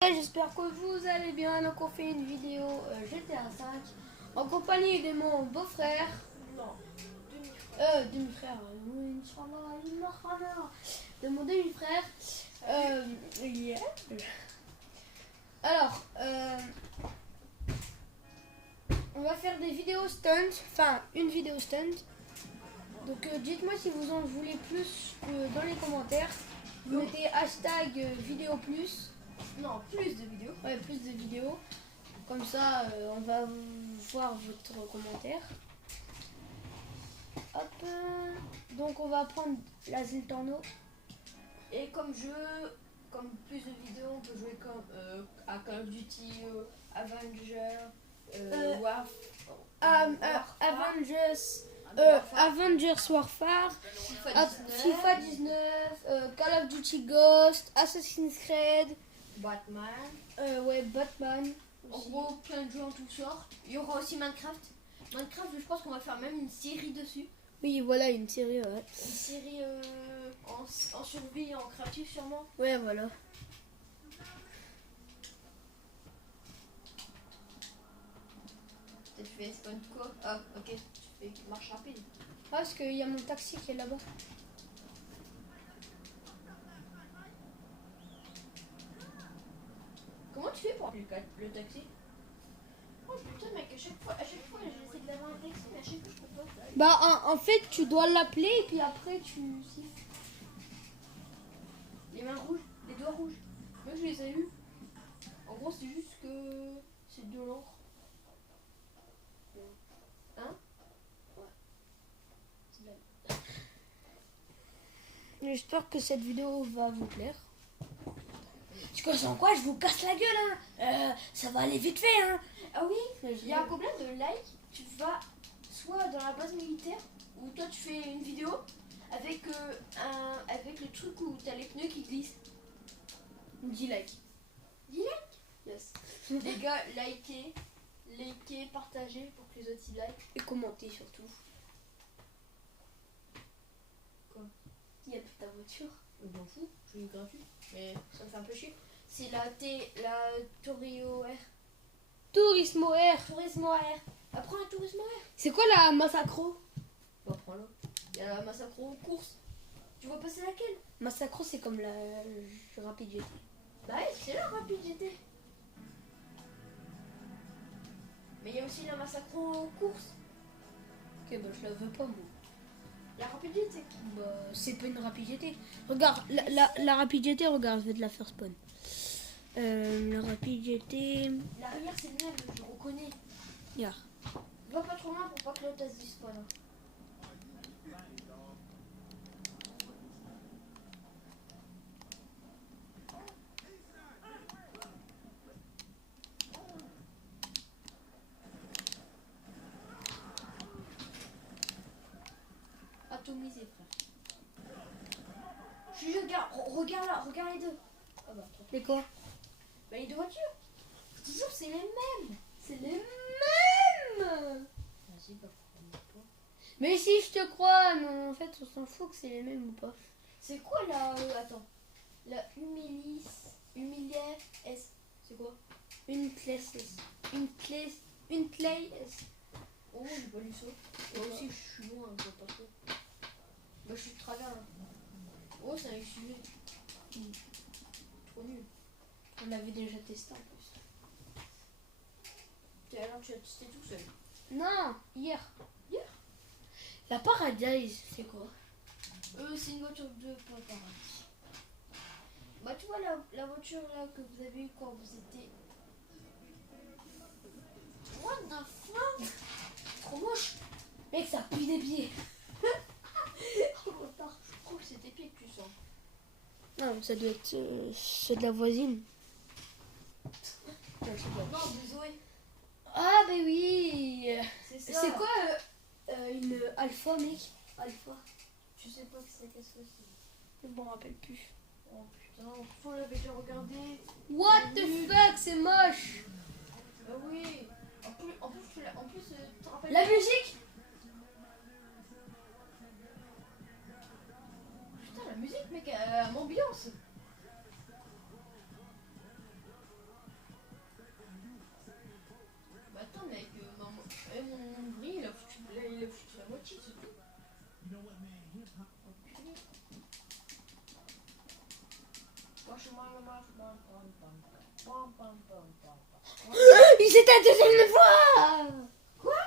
J'espère que vous allez bien. Donc on fait une vidéo GTA 5 en compagnie de mon beau-frère. Non, demi-frère. Demi-frère. Oui, Inch'Allah, Inch'Allah. De mon demi-frère. Yeah. Alors, on va faire des vidéos stunt. Enfin, une vidéo stunt. Donc dites-moi si vous en voulez plus dans les commentaires. Vous mettez hashtag vidéo plus. Non, plus de vidéos. Ouais, plus de vidéos. Comme ça, on va voir votre commentaire. Hop. Donc, on va prendre la Ziltorno. Et comme jeu, comme plus de vidéos, on peut jouer comme à Call of Duty, Avenger, Avengers Warfare, FIFA 19, FIFA 19, Call of Duty Ghost, Assassin's Creed, Batman. ouais, Batman. En gros, plein de jeux en toutes sortes. Il y aura aussi Minecraft. Minecraft, je pense qu'on va faire même une série dessus. Oui, voilà, une série, ouais. Une série en survie, en créatif sûrement. Ouais, voilà. Peut-être tu fais spawn quoi? Ah, ok, tu fais marche rapide. Ah, parce qu'il y a mon taxi qui est là-bas. Comment tu fais pour appeler le taxi? Oh putain mec, à chaque fois j'essaie d'avoir un taxi mais à chaque fois je peux pas. Bah, en fait, tu dois l'appeler et puis après, tu siffles. Les mains rouges, les doigts rouges. Moi je les ai eu. En gros c'est juste que c'est de l'encre. Hein? Ouais. C'est de la... J'espère que cette vidéo va vous plaire. Tu vois, sans quoi je vous casse la gueule, hein. Ça va aller vite fait, hein. Ah oui, il y a combien de likes? Tu vas soit dans la base militaire où toi tu fais une vidéo avec avec le truc où t'as les pneus qui glissent. 10 likes. 10 likes? Yes. Les gars, likez, partagez pour que les autres y likent. Et commentez surtout. Quoi? Il y a ta voiture. Je m'en fous, je suis gratuit. Mais ça me fait un peu chier. C'est la Torio R. Turismo R. Turismo R. Apprends un Turismo R. C'est quoi la Massacro? Bah prends-le. Il y a la Massacro course. Tu vois passer laquelle? Massacro, c'est comme la Rapid GT. Bah ouais, c'est la Rapid GT. Mais il y a aussi la Massacro course. Ok, bah je la veux pas, moi. La Rapid GT. Bah, c'est pas une Rapid GT. Regarde, la Rapid GT, regarde, je vais te la faire spawn. La Rapid GT. L'arrière c'est le même, je le reconnais. Yeah. Va pas trop loin pour pas que l'autre se dise pas là. Atomisé frère. Regarde là, regarde les deux. Ah bah attends. C'est quoi? Bah les deux voitures. Toujours c'est les mêmes. C'est les mêmes. Vas-y bah pourquoi pas. Mais si je te crois, non, en fait, on s'en fout que c'est les mêmes ou pas. C'est quoi la attends. La Humilière S. C'est quoi? Une classe S. Une play S. Oh j'ai pas lu ça. Moi aussi je suis loin, je vois pas trop. Bah je suis de travers là. Oh c'est un SUV. Trop nul. On l'avait déjà testé en plus. Alors tu as testé tout seul. Non, hier. Hier? La Paradise, c'est quoi? C'est une voiture de paradis. Bah tu vois la voiture là que vous avez eu quand vous étiez... What the fuck? Trop moche. Mec, ça pue des pieds. Oh bâtard. Je trouve que c'est tes pieds que tu sens. Non, ça doit être... c'est de la voisine. Non, je sais pas. Non, de Zoé. Ah, bah oui. C'est ça. C'est quoi une alpha, mec? Alpha. Je sais pas qu'est-ce que c'est. Je m'en rappelle plus. Oh putain, faut l'avait déjà regardé. What the fuck, c'est moche. Bah oui. En plus, tu te rappelles. La musique. Putain, la musique, mec, elle m'ambiance. Ils étaient à 2 doigts de me voir. Quoi?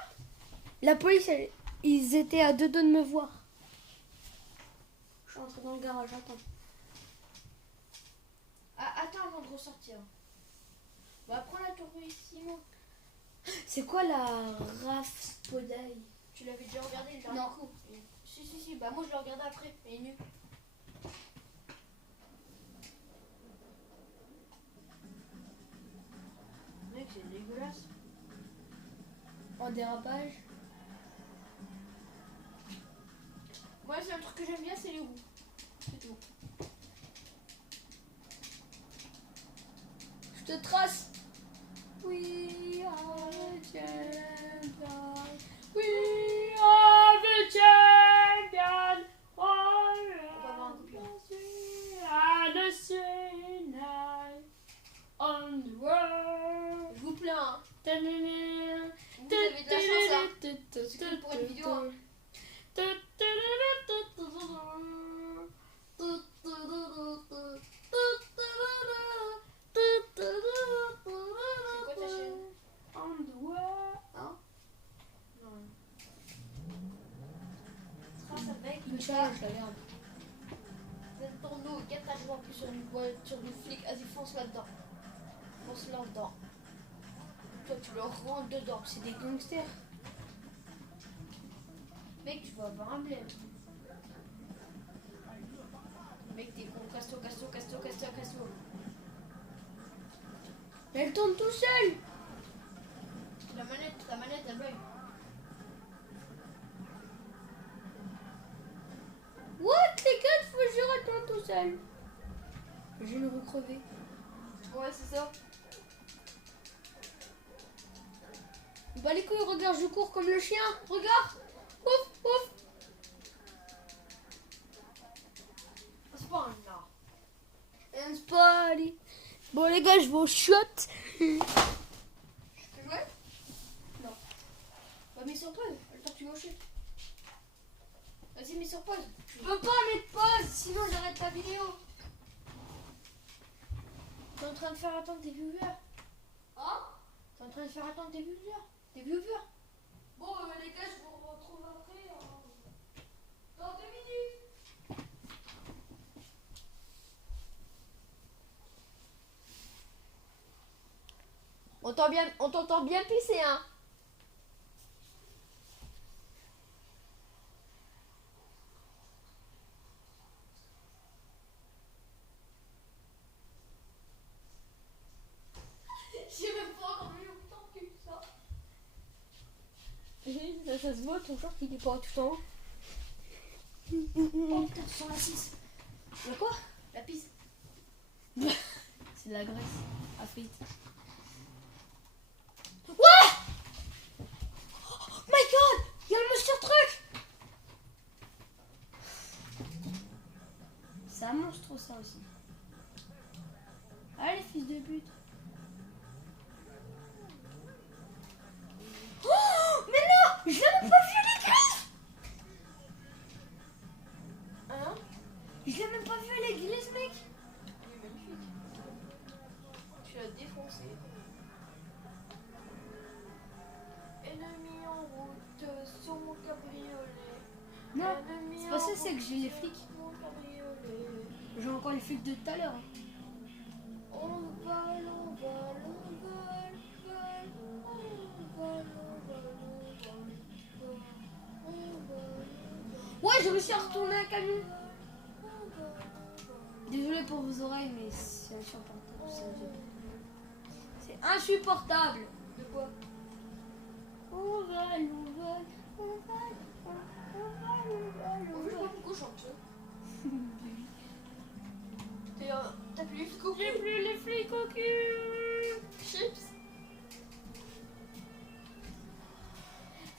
La police, ils étaient à 2 doigts de me voir. Je suis rentrée dans le garage, attends. Ah, attends avant de ressortir. Bah, prends la Turbo-Simo. C'est quoi la RAF Spodai? Tu l'avais déjà regardé le dernier Non. coup? Si, bah moi je l'ai regardé après, il est nu. Mec, c'est dégueulasse. En dérapage. Moi, c'est un truc que j'aime bien, c'est les roues. C'est tout. Je te trace. We are the champions. We are the champions. On va avoir un coupure. On the world. Je vous plains, hein. Vous avez de la chance, hein. C'est que pour une vidéo, hein. C'est quoi ta chaîne? On the world. Hein? Non. Ça va être que Inch'Allah, je la garde. Dans ton dos, 4 à jouer en plus sur une voiture de flic, vas-y fonce là-dedans. Fonce là-dedans. Toi tu le rentres dedans. C'est des gangsters. Mec, tu vas avoir un blême. Mec, t'es con. Casse-toi. Elle tourne tout seul. La manette, elle bug. What les gars, faut que je retourne tout seul. J'ai une roue crevée. Ouais, c'est ça. Bah les couilles, regarde, je cours comme le chien. Regarde. Ouf, ouf. C'est pas un art. Un spali. Bon les gars, je vais au shot. Je peux jouer? Non. Bah, mets sur pause. Le temps que tu vas au chute. Vas-y, mets sur pause. Je peux pas mettre pause, sinon j'arrête la vidéo. T'es en train de faire attendre tes viewers. Hein? T'es en train de faire attendre tes viewers. Tes viewers. Bon les gars, je vous retrouve après. Dans 2 minutes. On t'entend bien pisser, hein. J'ai même pas encore vu autant que ça. Ça se voit, ton short il est pas tout en haut. Oh putain, tu sens la 6. Y'a quoi? La pisse. C'est de la graisse à frites. Ouais! Oh my god! Il y a le monster truck! C'est un monstre ça aussi. Allez fils de pute. Oh! Mais non! Je l'ai même pas vu les griffes! Hein? Je l'ai même pas vu les griffes mec! Il est magnifique. Tu l'as défoncé. Ennemi en route sur mon cabriolet. Non, Ennemi c'est pas ça, en c'est que j'ai les route flics. sur mon cabriolet. J'ai encore les flics de tout à l'heure. On vole. Ouais, je me suis retourné un camion. Désolé pour vos oreilles, mais c'est insupportable. C'est insupportable. De quoi? On vole. On veut pas pourquoi chante. T'as plus les flics au cul. J'ai plus les flics au cul. Chips.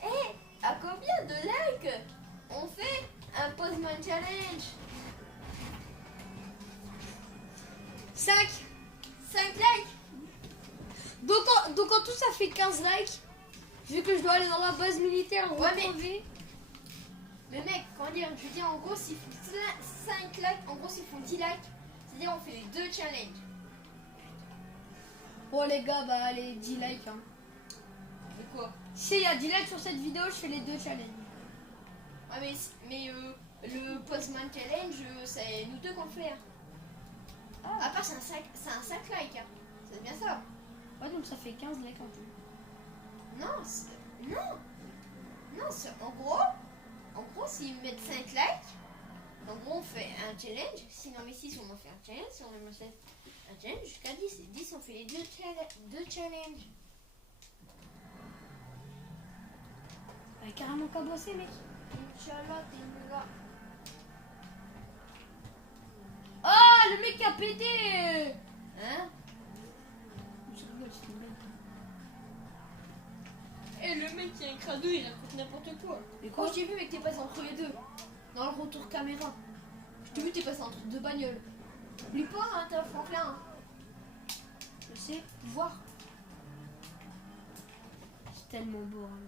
Eh, à combien de likes on fait un Postman Challenge? 5. 5 likes. Donc en tout, ça fait 15 likes. Vu que je dois aller dans la base militaire, Ouais, mais- retrouver. Mais mec, comment dire? Je veux dire, en gros, s'ils font 5 likes, en gros, s'ils font 10 likes, c'est-à-dire on fait les 2 challenges. Bon les gars, bah allez, 10 likes. Hein. Mais quoi? Si il y a 10 likes sur cette vidéo, je fais les 2 challenges. Ah mais le Postman Challenge, c'est nous deux qu'on le fait. Hein. Ah. À part c'est un 5 likes. Hein. C'est bien ça. Ouais, donc ça fait 15 likes en tout. Non, non, en gros, s'ils mettent 5 likes, en gros, on fait un challenge. Si on met 6, on en fait un challenge. Si on met 7, un challenge jusqu'à 10. Et 10, on fait les deux challenges. Bah, carrément cabossé, mec. Inch'Allah, t'es une là. Ah, le mec qui a pété. Hein? Je rigole, c'est une blague. Et le mec qui a un crado, il raconte n'importe quoi. Et Quand quoi? je t'ai vu, mec, t'es passé entre les deux. Dans le retour caméra. Je t'ai vu, t'es passé entre deux bagnoles. Lui pas, hein, t'as Franklin. Hein. Je sais. Voir. C'est tellement beau, hein.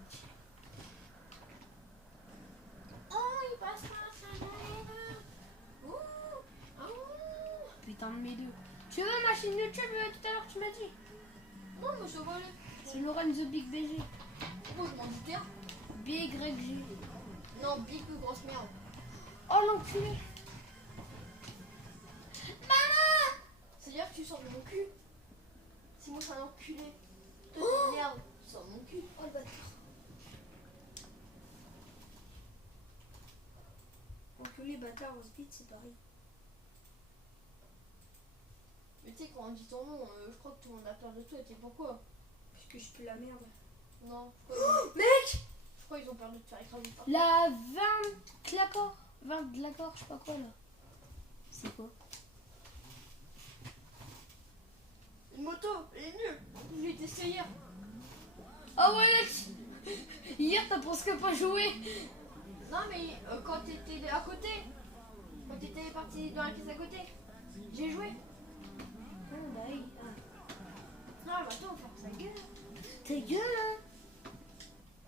Oh, il passe entre les deux. Ouh. Oh. Putain de mes deux. Tu veux ma chaîne YouTube tout à l'heure, tu m'as dit? Non, mais ça va aller. C'est Lauren the Big BG. Pourquoi je m'en doutais? BYG. Non, big ou grosse merde. Oh l'enculé. Maman! C'est-à-dire que tu sors de mon cul? Si moi je suis un enculé. Toi, t'es une merde. Tu sors de mon cul. Oh le bâtard. Enculé, bâtard, on se dit, c'est pareil. Mais tu sais, quand on dit ton nom, je crois que tout le monde a peur de toi. Tu sais pourquoi? Parce que je pue la merde. Non, je Mec! crois qu'ils ont peur de te faire écraser par La 20 clacor. 20 de l'accord, je sais pas quoi là. C'est quoi? Une moto, elle est nulle. Je l'ai testé hier. Ah ouais, mec! Hier, t'as presque pas joué. Non, mais quand t'étais à côté, quand t'étais parti dans la pièce à côté, j'ai joué. Ah, bah oui. Non, mais attends, on va faire sa gueule. Ta gueule, hein!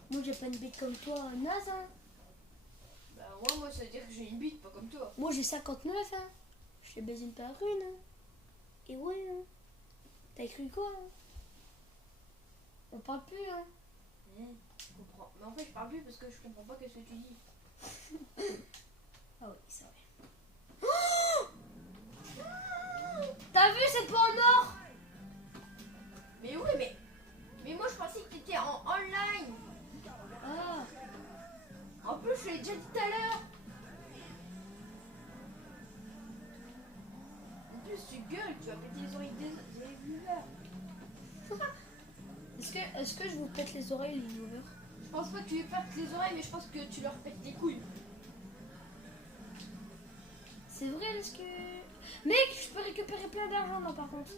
Moi, j'ai pas une bite comme toi, naze, hein! Bah, moi, ça veut dire que j'ai une bite, pas comme toi. Moi, j'ai 59, hein! Je te baise une par une, hein! Et ouais, hein! T'as cru quoi, hein? On parle plus, hein! Je comprends. Mais en fait, je parle plus parce que je comprends pas qu'est-ce que tu dis. Ah oui, c'est vrai. T'as vu, c'est pas en or! Mais oui, mais moi, je pensais que t'étais en online. Ah! En plus, je l'ai déjà dit tout à l'heure. En plus, tu gueules, tu vas péter les oreilles des viewers. Est-ce que je vous pète les oreilles, les viewers? Je pense pas que tu lui pètes les oreilles, mais je pense que tu leur pètes les couilles. C'est vrai, est-ce que... Mec, je peux récupérer plein d'argent, là, par contre.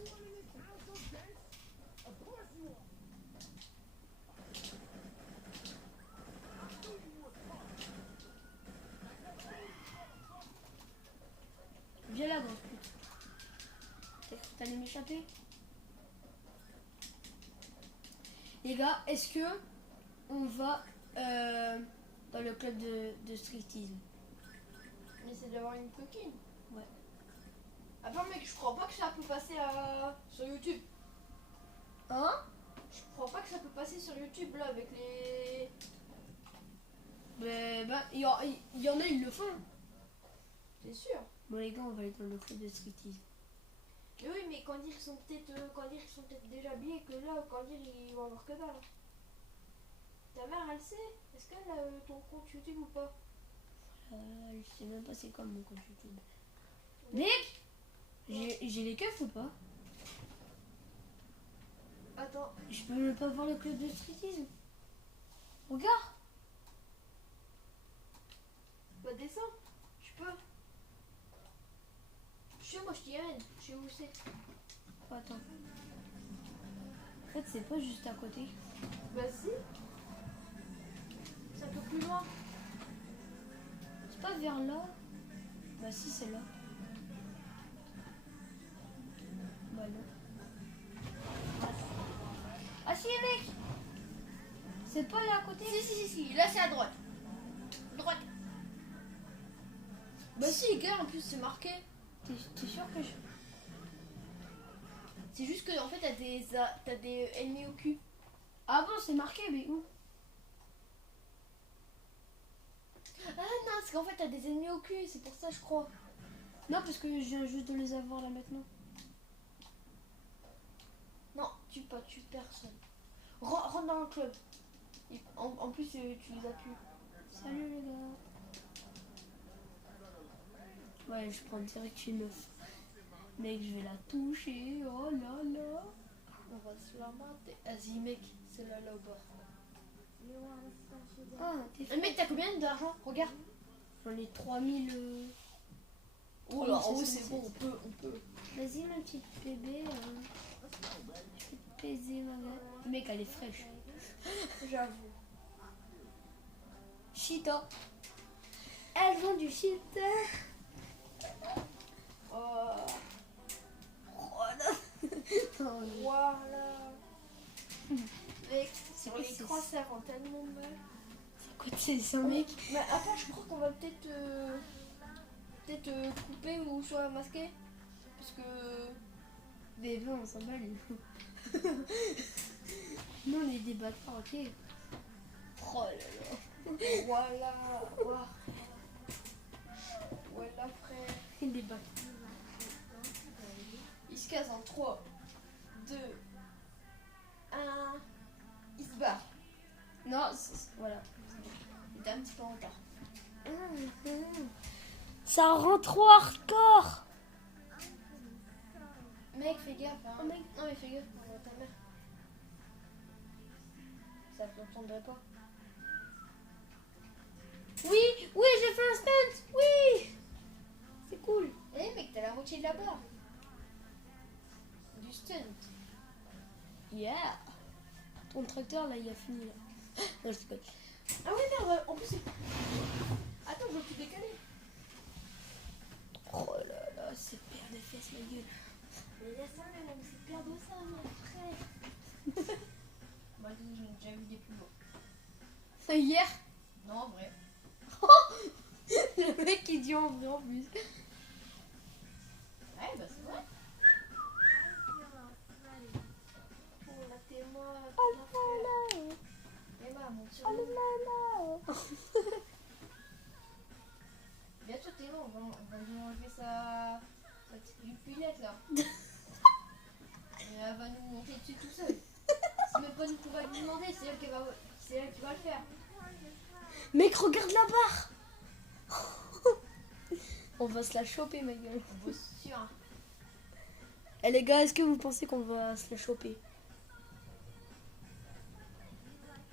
Viens là, grosse pute. T'as cru que t'allais m'échapper? Les gars, est-ce que on va dans le club de striptease? Mais c'est d'avoir une coquine. Ouais. Attends, mec, je crois pas que ça peut passer sur YouTube. Hein? Je crois pas que ça peut passer sur YouTube, là, avec les... Ben, il y en a, ils le font. C'est sûr. Bon, les gars, on va aller dans le club de striptease. Mais oui, mais quand dire qu'ils sont peut-être déjà habillés, que là, quand dire ils vont avoir que dalle. Ta mère, elle sait? Est-ce qu'elle a ton compte YouTube ou pas? Je sais même pas c'est quoi mon compte YouTube. Mec, j'ai les keufs ou pas? Attends, Je peux même pas voir le club de striptease. Regarde. bah descends, tu peux. Je sais, moi je t'y amène, je sais où c'est. Oh, attends. En fait, c'est pas juste à côté. Bah si. C'est un peu plus loin. C'est pas vers là. Bah si, c'est là. Bah non. Ah si, mec. C'est pas là à côté. Si, là c'est à droite. Droite. Bah si, gars, en plus c'est marqué. T'es sûr que je... C'est juste que en fait t'as des ennemis au cul. Ah bon, c'est marqué, mais où? Ah non, c'est qu'en fait t'as des ennemis au cul, c'est pour ça je crois. Non, parce que je viens juste de les avoir là maintenant. Non, tue pas, tue personne. Rentre dans le club. En plus, tu les as pu. Salut les gars. Ouais, je prends direct une meuf. Mec, je vais la toucher. Oh là là. On va se la mater. Vas-y mec, c'est là au bord. Ah, t'es Mec, t'as combien d'argent? Regarde. J'en ai 3000. Oh là, en haut c'est bon, on peut. Vas-y, ma petite bébé. Je vais te baiser, ma gueule. Mec, elle est fraîche. J'avoue. Cheetah. Elles vont du cheetah. Oh. Oh, Voilà. Mec, sur quoi, l'écran ça rend tellement mal. écoute, c'est un mec. Mais attends, je crois qu'on va peut-être couper ou soit masquer. Parce que. Mais bon, on s'en bat les fous. Nous, on est des bâtards, ok. Oh là là. Voilà. Voilà. Voilà frère. Des bâtards. Il se casse en 3, 2, 1. Il se barre. Non, voilà. Il était un petit peu en retard. Ça rend trop hardcore. Mec, fais gaffe. Hein. Oh, mec. Non, mais fais gaffe pour ta mère. Ça ne t'entendrait pas. Oui, oui, j'ai fait un stunt. Oui. C'est cool. Eh mec, t'as la moitié de la barre. Du stunt. Yeah. Ton tracteur, là, il a fini. Là. Non, je sais pas. Ah ouais, merde, en plus c'est. Attends, je veux plus décaler. Oh là là, c'est père de fesses, ma gueule. Mais laisse ça, mais non, c'est perdre ça, mon frère. Moi, j'en ai déjà vu des plus beaux. Hier. Non, en vrai. Le mec, il dit en vrai en plus. Ouais, bah c'est vrai. Oh là, t'es moi. Oh là là. Emma, mon petit. Oh là là. Bientôt, t'es là, on va lui enlever sa petite lupulette là. Et elle va nous monter dessus tout seul. C'est même pas nous qu'on va lui demander, c'est elle qui va le faire. Mec, regarde la barre. On va se la choper, ma gueule. On bosse sûr. Hein. Eh les gars, est-ce que vous pensez qu'on va se la choper?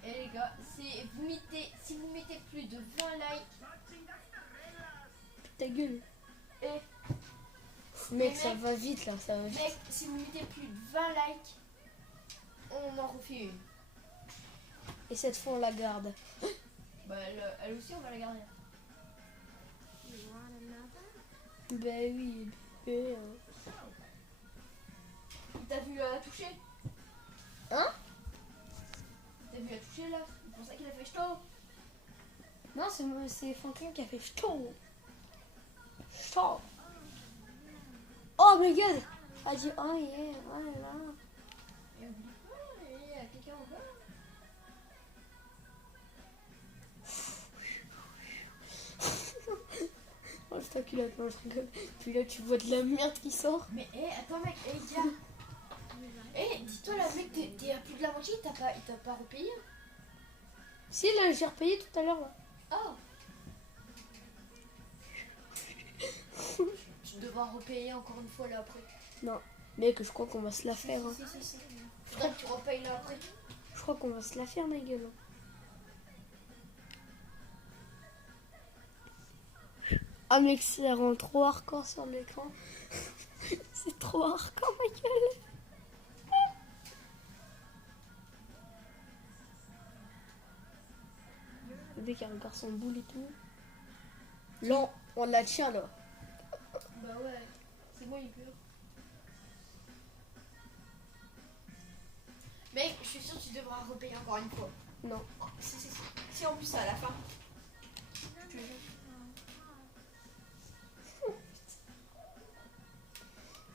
Et les gars, si vous mettez plus de 20 likes, Ta gueule. et Mec, ça va vite là, ça va vite. mec, si vous mettez plus de 20 likes, on en refait une. Et cette fois, on la garde. Bah elle aussi, on va la garder. Ben oui. bébé, T'as vu la toucher? Hein? T'as vu la toucher là? C'est pour ça qu'il a fait ch'to. Non, c'est Franklin qui a fait ch'to. Ch'to. Oh my god. Elle dit oh yeah, oh là là. Et oublie pas, il y a quelqu'un en bas. Oh, c'est ta culotte, non, je rigole. Puis là, tu vois de la merde qui sort. Mais attends mec, gars. Dis-toi là mec, t'es à plus de la moitié, il t'a pas repayé. Si, là, j'ai repayé tout à l'heure. Là. Oh. Tu devras repayer encore une fois là après. Non, mec, je crois qu'on va se la faire. Hein. Si. Faudra que tu repayes là après. Je crois qu'on va se la faire, ma gueule. Ah, mec, ça rend trop hardcore sur l'écran. C'est trop hardcore, ma gueule. Le mec, il regarde son boule et tout. Là, on la tient, là. Bah ouais, c'est moi il pleure. Mec, je suis sûre que tu devras repayer encore une fois. Non. Oh, si en plus à la fin. Je te jure.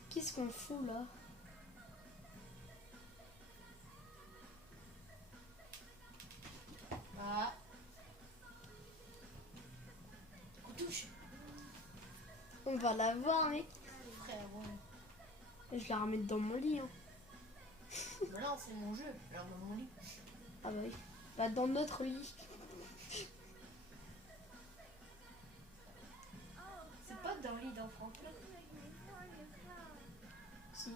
Qu'est-ce qu'on fout, là? va la voir, mec. Frère, Je vais la remettre dans mon lit. Hein. bah non, c'est mon jeu. Alors dans mon lit. Ah bah oui. Bah dans notre lit. C'est pas dans le lit d'un Franklin. Si.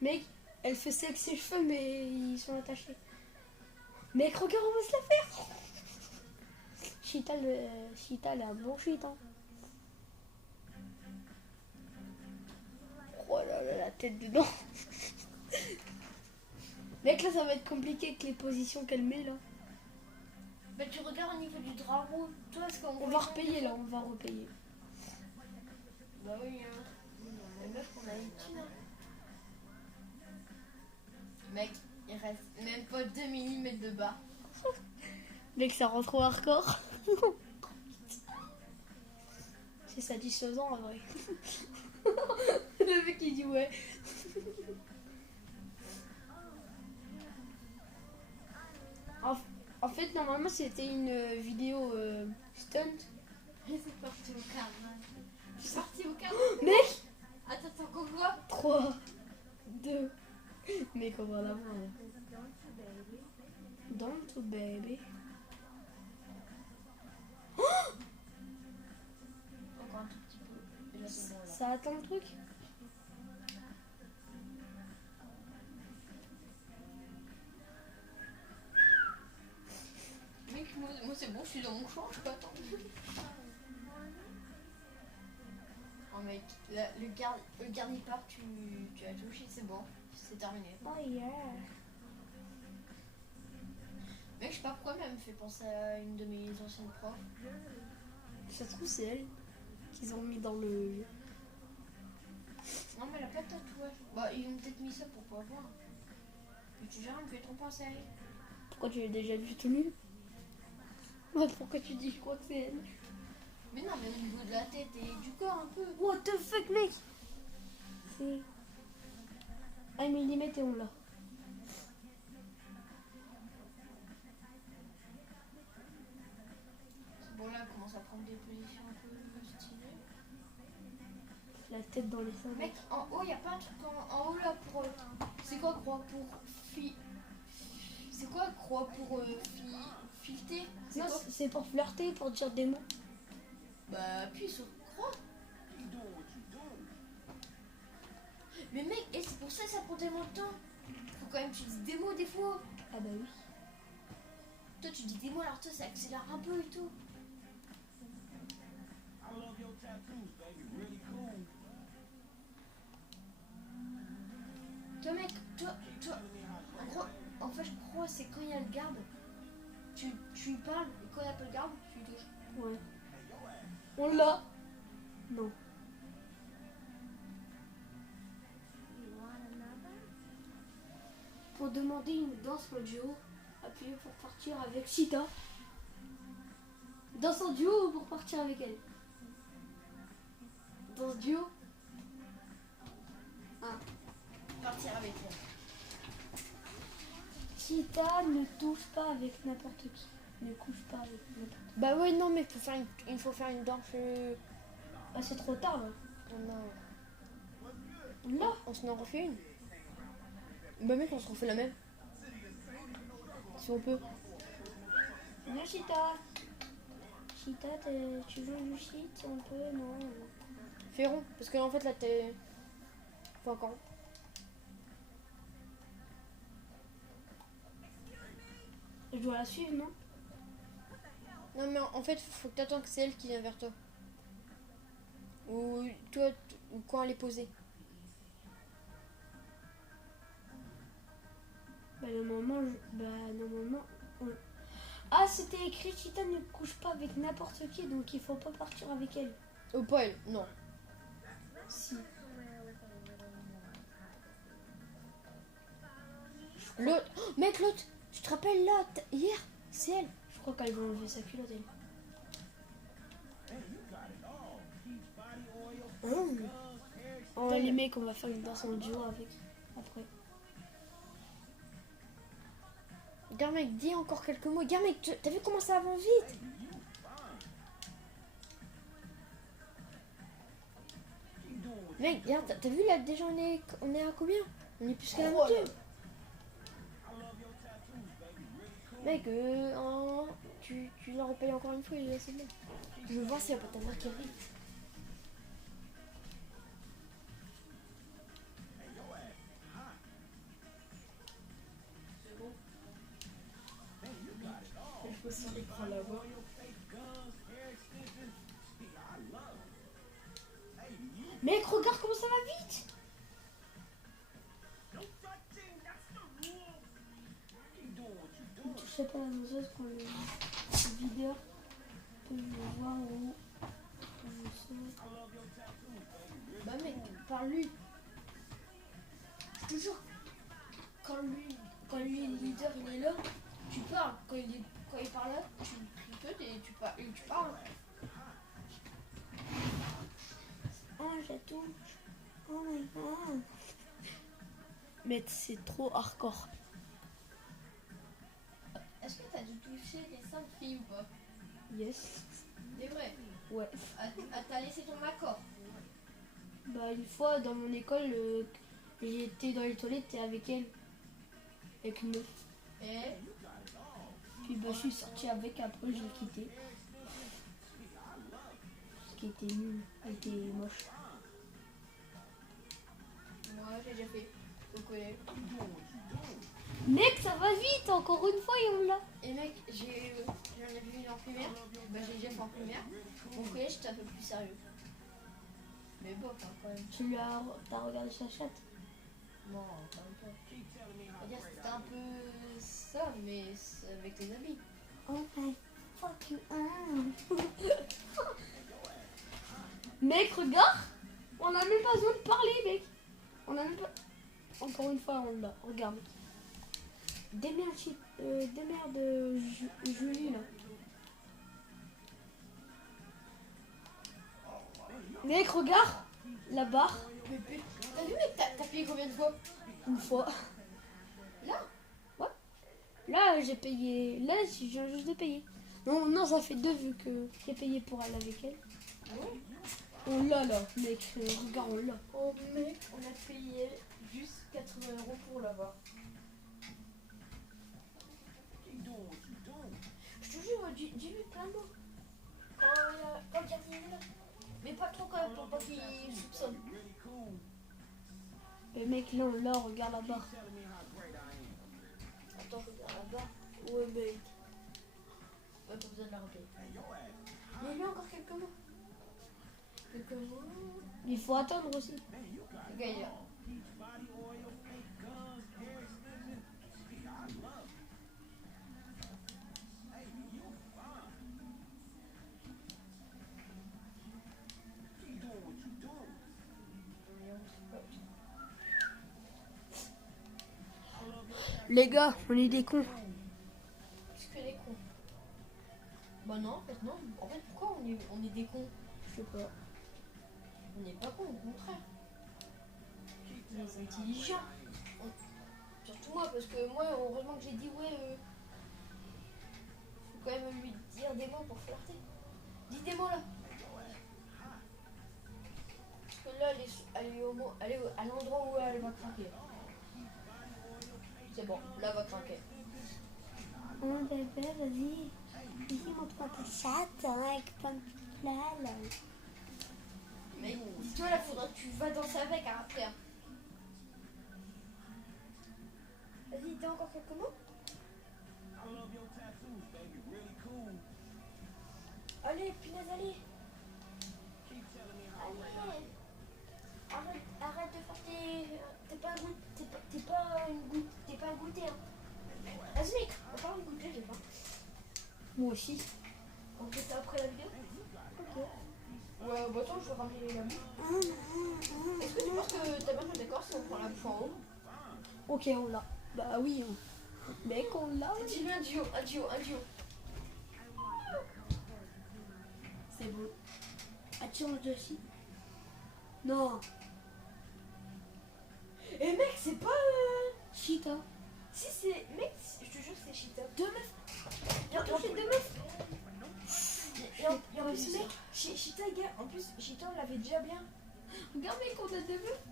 Mec, elle fait ça avec ses cheveux, mais ils sont attachés. Mec, regarde, on va se la faire. Cheetah, elle a un bon shit, hein. Oh là là, la tête dedans. Mec, là, ça va être compliqué avec les positions qu'elle met, là. Bah tu regardes au niveau du drapeau. Toi, est-ce qu'on On va repayer, là, on va repayer. Bah oui, hein. Les meufs qu'on a une thune, hein. Mec, il reste même pas 2 mm de bas. Mec, ça rentre au hardcore. C'est satisfaisant, en vrai. Le mec, il dit ouais. En fait, normalement, c'était une vidéo stunt. C'est parti au carnaval. C'est parti au carnaval. Mec, Attends, qu'on voit. 3, 2. Mec, on va la voir. Là. Don't to baby. Encore un tout petit peu. Et là, c'est bon, là. Ça atteint le truc? Mec, moi c'est bon, je suis dans mon champ, je peux attendre. Oh mec, là, le garde il part, tu as touché, c'est bon, c'est terminé. Oh yeah. Mec, je sais pas pourquoi, mais elle me fait penser à une de mes anciennes profs. Ça se trouve, c'est elle qu'ils ont mis dans le jeu. Non, mais elle a pas de tatouage. Bah, ils ont peut-être mis ça pour pas voir. Mais tu jures, elle me fait trop penser à elle. Pourquoi tu l'as déjà vu tout nu? Ouais, pourquoi tu dis je crois que c'est elle? Mais non, mais au niveau de la tête et du corps un peu. What the fuck, mec? C'est 1 mm et on l'a. Bon, là, elle commence à prendre des positions un peu stylées. La tête dans les seins. Mec, en haut, y a pas un truc en haut là pour. C'est quoi croix pour C'est quoi croix pour fileter? C'est Non, quoi? c'est pour flirter, pour dire des mots. Bah, appuie sur croix. Mais mec, et c'est pour ça que ça prend tellement de temps. Faut quand même que tu dises des mots des fois. Ah bah oui. Toi, tu dis des mots, alors toi, ça accélère un peu et tout. Toi, mec, toi, en gros, en fait, je crois c'est quand il y a le garde, tu lui parles, et quand il n'y a pas le garde, tu lui touches. Ouais. On l'a. Non. Pour demander une danse pour le duo, appuyez pour partir avec Cheetah. Danse en duo ou pour partir avec elle? Danse duo. Ah. Partir avec elle. Cheetah ne touche pas avec n'importe qui. Ne couche pas avec n'importe qui. Bah ouais, non, mais il faut faire une danse. Ah, c'est trop tard là. Non. Là. On s'en refait une. Bah mec, on se refait la même. Si on peut. Viens Cheetah. Cheetah, tu veux du shit un peu? Non. Fais rond, parce que en fait là t'es. Pas encore. Je dois la suivre, non? Non, mais en fait, faut que t'attends que c'est elle qui vient vers toi. Ou toi, ou quand elle est posée. Bah normalement, Ah, c'était écrit Cheetah ne couche pas avec n'importe qui, donc il faut pas partir avec elle. Oh, pas elle, non. Si. L'autre. Oh, mec, l'autre, tu te rappelles là, hier, c'est elle. Je crois qu'elle va enlever sa culotte, elle. Oh, les mecs, on va faire une danse en duo avec. Après. Regarde, mec, dis encore quelques mots. Regarde, mec, t'as vu comment ça avance vite? Mec, regarde, t'as vu là déjà on est à combien? On est plus qu'à la Oh, moitié. là. Mec, tu leur repayes encore une fois et c'est bon. Je veux voir s'il n'y a pas ta mère qui arrive. C'est bon. Je pose sur l'écran là-bas. Mec, regarde comment ça va vite. Je sais pas la danseuse quand le videur peut me voir où je suis. Bah mec, parle-lui. Toujours. Quand lui le leader il est là, tu parles. Quand il parle là, tu tripotes et tu parles. Oh, je touche. Oh my god. Mais c'est trop hardcore. Est-ce que t'as dû toucher les 5 filles ou pas? Yes. C'est vrai. Ouais. T'as laissé ton accord. Bah une fois dans mon école, j'étais dans les toilettes avec elle. Avec une meuf. Et Puis bah je suis sortie avec, après je l'ai quitté. Ce qui était nul, elle était moche. moi j'ai déjà fait. Donc ouais. Mec, ça va vite, encore une fois et on l'a. Et mec, j'en ai vu une en primaire. Bah j'ai déjà fait en primaire. Au collège j'étais un peu plus sérieux. Mais bon, quand même. T'as regardé sa chatte? Non, quand même pas. On va dire c'était un peu ça, mais c'est avec les habits. Oh my fucking Mec, regarde. On a même pas besoin de parler, mec. On a même pas... Encore une fois, on l'a. Regarde. Démerde, Julie, là. Mec, regarde. La barre. T'as vu mec, t'as payé combien de fois? Une fois. Là? Ouais. Là, j'ai payé. Là, je viens juste de payer. Non, non, ça fait 2 vu que j'ai payé pour aller avec elle. Ah ouais? On l'a là, mec. Regarde, on l'a. Oh mec, on a payé juste 80 € pour l'avoir. Je te jure, dis-lui plein de mots. Quand il y a des là. Mais pas trop quand même pour pas qu'il soupçonne. Et mec, là, on l'a. Regarde la barre. Attends, je regarde là-bas. Ouais mec. Ouais, pas besoin de la rappeler. Mais lui encore quelques mots. Quelques mots. Il faut attendre aussi. Gaillard. Les gars, on est des cons. Qu'est-ce que les cons? Bah non, en fait non. En fait pourquoi on est des cons? Je sais pas. On n'est pas cons, au contraire. On est intelligents. Surtout moi, parce que moi, heureusement que j'ai dit ouais. Faut quand même lui dire des mots pour flirter. Dis des mots là. Parce que là, elle est à l'endroit où elle va craquer. C'est bon, là elle va craquer. Oh bébé, vas-y. Vas-y, montre-moi ta chatte avec plein de poils. Mais dis-toi là, faudra que tu vas danser avec après. Hein. Vas-y, t'as encore quelques mots? Allez, punaise, allez. Allez. Arrête de faire t'es pas un goûter. Hein. Vas-y mec, on parle de goûter, j'ai faim. Moi aussi. On fait ça après la vidéo? Ok. Ouais, bah attends, je vais ramener la bouffe. Est-ce que tu penses que ta mère est d'accord si on prend la bouffe en haut? Ok, on l'a. Bah oui. Mec, on l'a. Dis-lui un duo. C'est beau. Attends, aussi. Non. Eh mec, c'est pas... Cheetah. Si c'est... Mec, je te jure que c'est Cheetah. 2 meufs. Il y a deux meufs. Et en plus, mec, Cheetah, gars, en plus, Cheetah, on l'avait déjà bien. Regarde mec, on a deux meufs.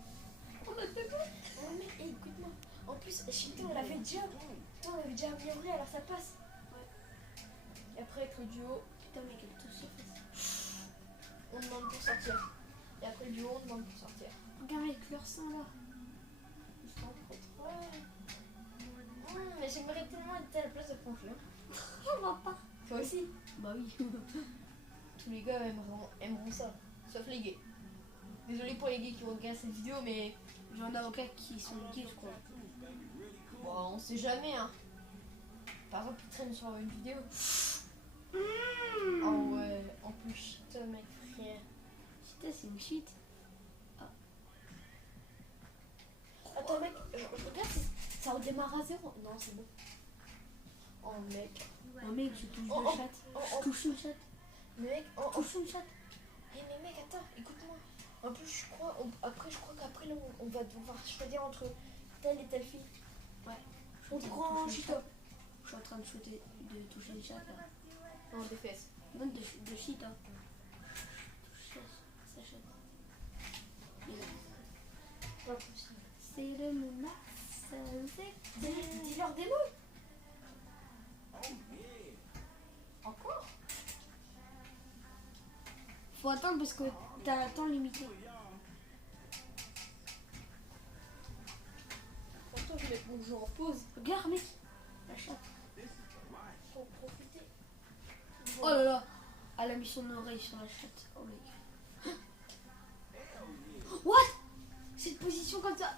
On a deux meufs. Oh mais écoute-moi. En plus, Shinto, on l'avait déjà amélioré, alors ça passe. Et après, avec le duo, Putain mec, elle touche les fesses. on demande pour sortir. Et après le duo, on demande pour sortir. Regarde mec, leur sein là. Je t'en prie. Ouais. Mais j'aimerais tellement être à la place de Franchement. On va pas. Toi aussi. Bah oui. Tous les gars aimeront ça. Sauf les gays. Désolé pour les gays qui vont regarder cette vidéo, mais J'en ai aucun qui sont gays, je crois. bon, on sait jamais. Hein. Par exemple, ils traînent sur une vidéo. Oh ouais, en plus, shit, mec, frère. Putain, c'est une shit. Attends, mec, je regarde si ça redémarre à 0. Non, c'est bon. Oh, mec. Oh mec, je touche Oh, le oh, chat. oh, Je touche le chat. Mec, Touche le chat. mais mec, attends, écoute-moi. En plus, je crois qu'après, là, on va devoir choisir entre telle et telle fille. On prend un shit. Je suis en train de shooter, de toucher le chat là. Non, des fesses. Même de shit hein. Touche sa chatte. Pas possible. C'est le moment. Ça Dis-leur des mots. Encore? Faut attendre parce que t'as un temps limité. Attends, je mets mon jeu en pause Regarde mec. La chatte. pour profiter. Oh là là. Elle a mis son oreille sur la chatte. Oh mec. What? Cette position comme ça.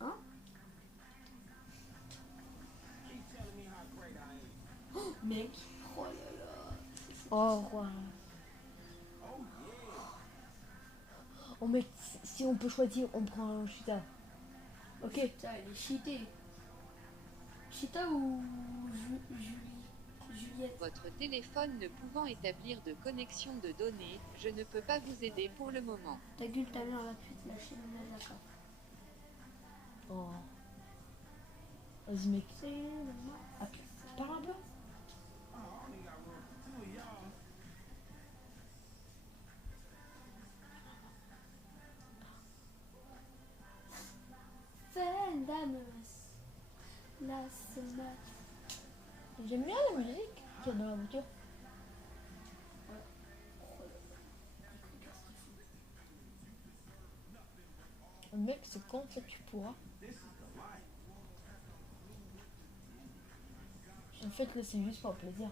Hein? Oh, mec. Oh là là. Oh, wow. Oh, mec, si on peut choisir, on prend un Cheetah. Ok. Putain, elle est cheatée. Cheetah ou Juliette? Votre téléphone ne pouvant établir de connexion de données, je ne peux pas vous aider pour le moment. Ta gueule, ta mère, la pute, lâcher le Nazaka. Oh. Vas-y, mec. C'est le moment. Ah, parle un peu. Fendamos. La semaine. J'aime bien la musique qu'il y a dans la voiture. Mec, c'est quand ça tu pourras. En fait, là, c'est juste pour plaisir.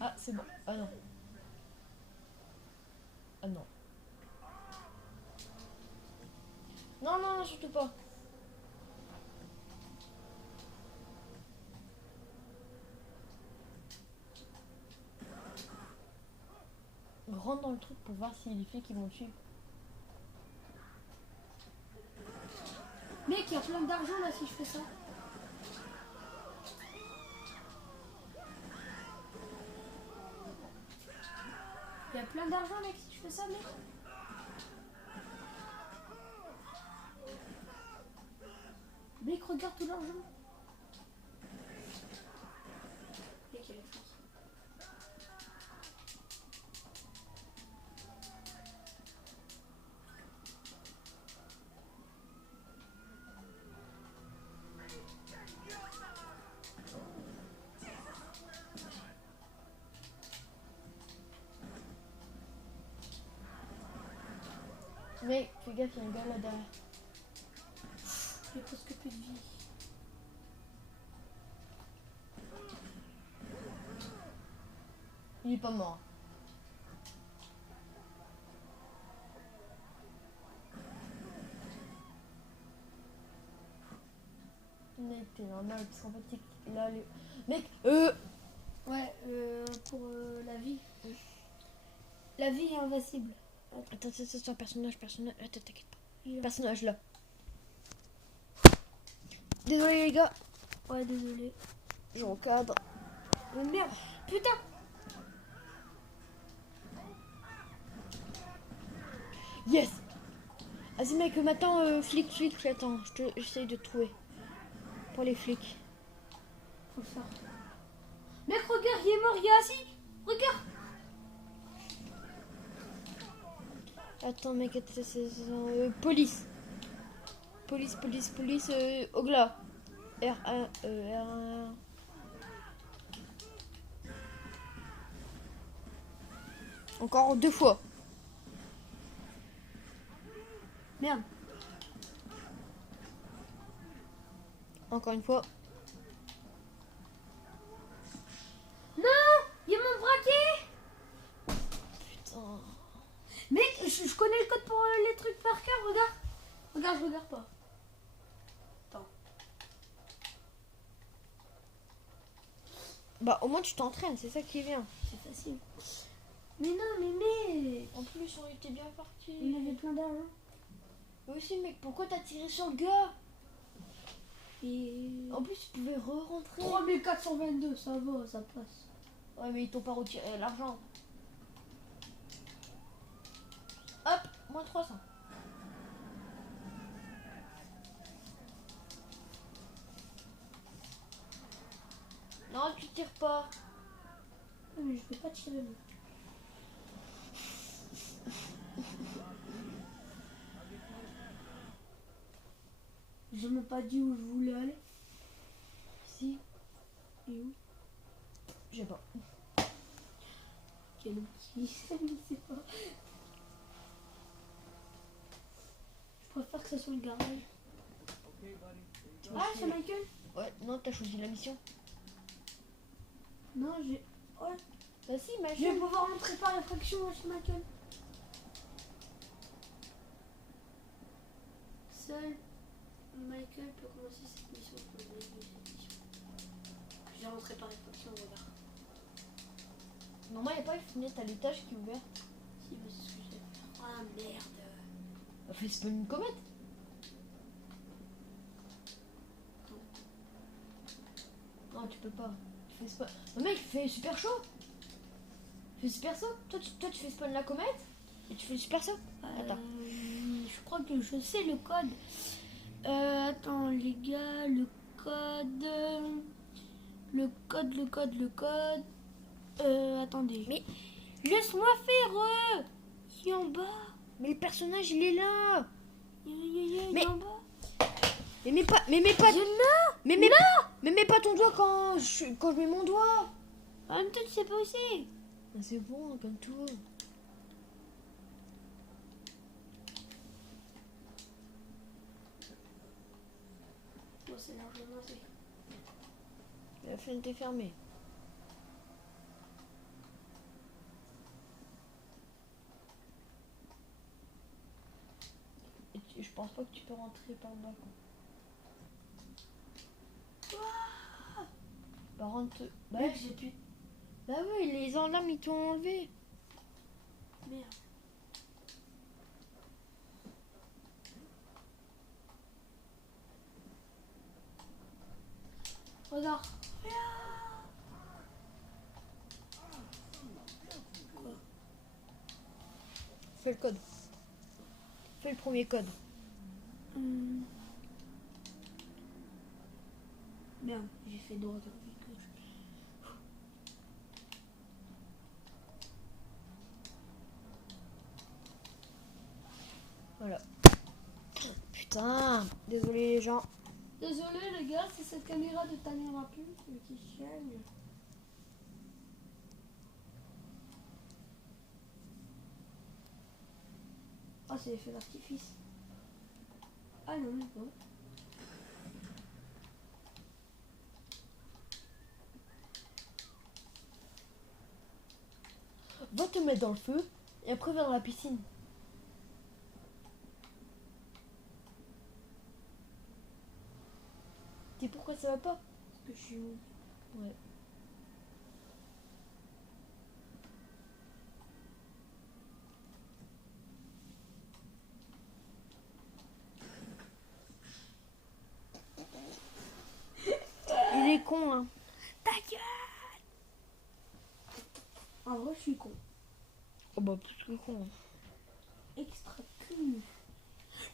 Ah, c'est bon. Ah non. Ah non. Non, non, non, surtout pas. Rentre dans le truc pour voir si les filles qui vont suivre. Mec, il y a plein d'argent là si je fais ça. Il y a plein d'argent mec si je fais ça mec. Mec, regarde tout l'argent. Mec, il est fort. Mais fais gaffe, il y a un gars là derrière. J'ai presque plus de vie. Il est pas mort. Mec, t'es normal parce qu'en fait, c'est là, les... Mec, Ouais, pour la vie. La vie est invincible. Attends, personnage. Attends, t'inquiète pas. Il a- Personnage là. Désolé les gars, Ouais, désolé. je recadre. Mais merde, putain. Yes. Vas-y mec, maintenant flic, attends, j'essaye de te trouver. Pour les flics. Faut le faire. Mec, regarde, il est mort, il est assis. Regarde. Attends, mec, police. Police, Ogla. R1. Encore 2 fois. Merde. Encore une fois. Non, ils m'ont braqué. Putain. Mec, je connais le code pour les trucs par cœur, regarde. Regarde, je regarde pas. Attends. Bah, au moins tu t'entraînes, c'est ça qui est bien. C'est facile. Mais non, mais. En plus, on était bien parti. Il avait plein d'argent. Mais aussi, mec, pourquoi t'as tiré sur le gars? Et. En plus, tu pouvais re-rentrer. 3422, ça va, ça passe. Ouais, mais ils t'ont pas retiré l'argent. Hop, moins 300. Non, tu tires pas. Mais je vais pas tirer, moi. Je m'ai pas dit où je voulais aller. Si. Et où? Je sais pas. Quel outil? Je sais pas. Je préfère que ça soit le garage. Ah, c'est Michael? Ouais, non, t'as choisi la mission. Non, j'ai. Ouais. Bah si, ma Je vais pouvoir rentrer par réfraction chez Michael. Seul Michael peut commencer cette mission. J'ai rentré par réfraction, regarde. Non, il n'y a pas une fenêtre à l'étage qui est ouverte. Si, mais c'est ce que j'ai fait. Ah merde. Bah, fais spawn une comète. Non, tu peux pas. Tu fais spawn. Le mec, fais super chaud. Fais super saut. Toi, tu fais spawn la comète et tu fais super saut. Attends. Je crois que je sais le code. Attends, les gars, le code. Attendez. Mais- laisse-moi faire. Il est en bas. Mais le personnage, il est là. Il est Mais- en bas. Mais mets pas. Mais mets pas ton doigt quand je mets mon doigt. En même temps, tu sais pas où c'est. Ah, c'est bon, comme tout. Bon, c'est largement assez. La fenêtre est fermée. Je pense pas que tu peux rentrer par là. Par contre, bah, Mec, j'ai plus. bah ouais, les alarmes ils t'ont enlevé. Merde. Regarde. Fais le code. Fais le premier code. Merde, j'ai fait droit de gauche. Voilà. Putain, désolé les gens. Désolé les gars, c'est cette caméra de Tanner Plus qui chaîne. Ah, c'est l'effet d'artifice. Ah non, mais bon. Va te mettre dans le feu et après va dans la piscine. Tu sais pourquoi ça va pas? Parce que je suis où? Ouais. Il est con hein. Ta gueule! En vrai, je suis con. Oh bah plus que con. Extra cul.